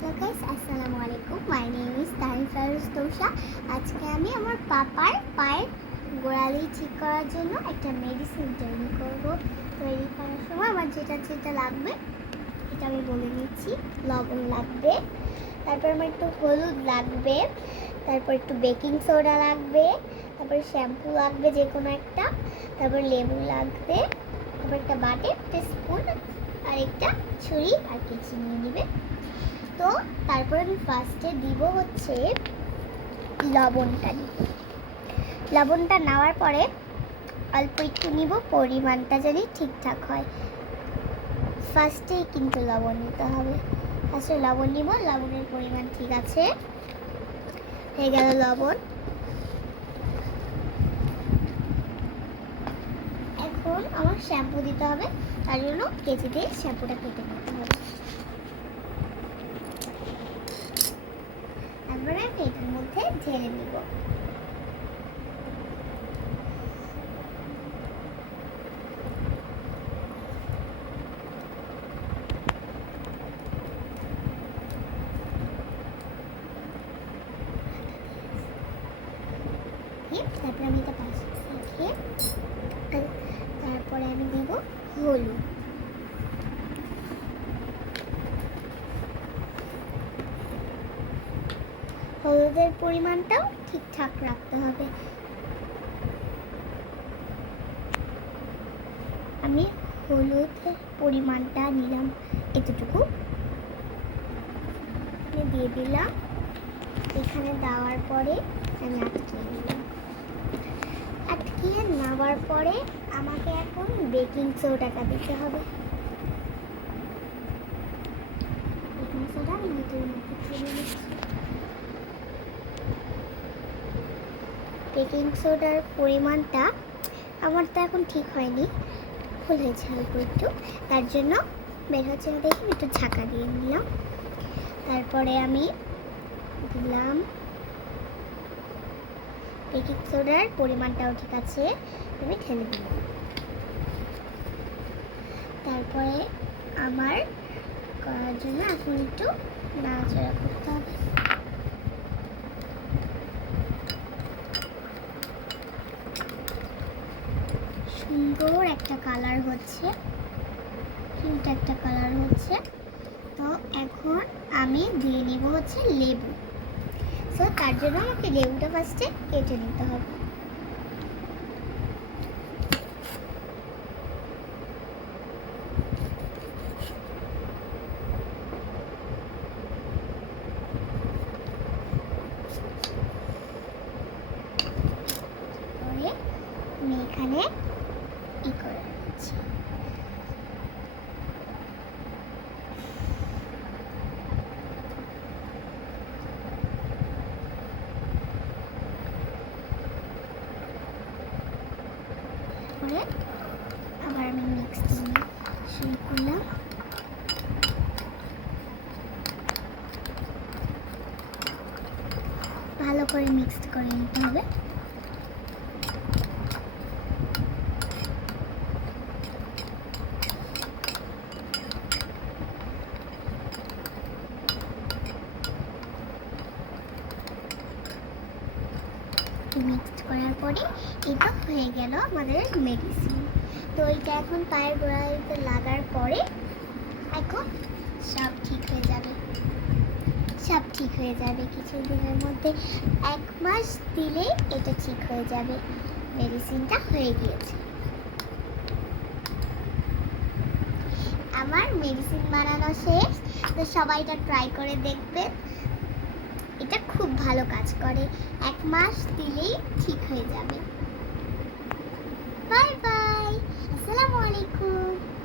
Hello guys আসসালামু আলাইকুম। My name is Tarifaruz Tosha আজকে আমি আমার পাপার পায়ের গোড়ালি ঠিক করার জন্য একটা মেডিসিন তৈরি করব। তৈরি করার সময় আমার যেটা যেটা লাগবে, এটা আমি বলে নিচ্ছি। লবণ লাগবে, তারপর আমার একটু হলুদ লাগবে, তারপর একটু বেকিং সোডা লাগবে, তারপর শ্যাম্পু লাগবে যে কোনো একটা, তারপর লেবু লাগবে, তারপর একটা বাটে একটা স্পুন আর একটা ছুরি আর কিছু নিয়ে নিবে। তো তারপর আমি ফার্স্টে দিব হচ্ছে লবণটা দিব লবণটা নেওয়ার পরে অল্প একটু নিব, পরিমাণটা যদি ঠিকঠাক হয়। ফার্স্টেই কিন্তু লবণ নিতে হবে। ফার্স্টে লবণ নিব, লবণের পরিমাণ ঠিক আছে। হয়ে গেল লবণ। এখন আমার শ্যাম্পু দিতে হবে। তার জন্য কেচি দিয়ে শ্যাম্পুটা কেটে নিতে হবে। তারপরে আমি এটার মধ্যে ঢেলে নিব তারপরে আমি এটা পাশে রেখে আর তারপরে আমি দিব হলুদ হলুদের পরিমাণটাও ঠিকঠাক রাখতে হবে। আমি হলুদের পরিমাণটা নিলাম, এতটুকু। দিয়ে দিলাম। এখানে দেওয়ার পরে আমি আটকিয়ে নিলাম। আটকিয়ে নেওয়ার পরে আমাকে এখন বেকিং সোডাটা দিতে হবে। বেকিং সোডা আমি দুটোর মধ্যে ফেলে দিচ্ছি বেকিং সোডার পরিমাণটা আমার তো এখন ঠিক হয়নি, ভুল হয়েছে অল্প একটু। তার জন্য বের হচ্ছে দেখি, একটু ঝাঁকা দিয়ে নিলাম। তারপরে আমি দিলাম বেকিং সোডার পরিমাণটাও ঠিক আছে আমি ঢেলে দিলাম। তারপরে আমার করার জন্য এখন একটু নাড়াচাড়া করতে হবে। সুন্দর একটা কালার হচ্ছে। কিউট একটা কালার হচ্ছে। তো এখন আমি দিয়ে নিব হচ্ছে লেবু। তো তার জন্য আমাকে লেবুটা ফার্স্টে কেটে নিতে হবে করে আমি এখানে ই করে করে আবার আমি মিক্স দিয়ে শুরু করলাম। ভালো করে মিক্সড করে নিতে হবে। মিক্সড করার পরে এটা হয়ে গেল আমাদের মেডিসিন তো এটা এখন পায়ের গোড়ালিতে লাগার পরে এখন সব ঠিক হয়ে যাবে। সব ঠিক হয়ে যাবে। কিছু দিনের মধ্যে এক মাস দিলে এটা ঠিক হয়ে যাবে। মেডিসিনটা হয়ে গিয়েছে। আমার মেডিসিন বানানো শেষ। তো সবাই এটা ট্রাই করে দেখবেন। এটা খুব ভালো কাজ করে। এক মাস দিলেই ঠিক হয়ে যাবে। Bye bye. আসসালামু আলাইকুম।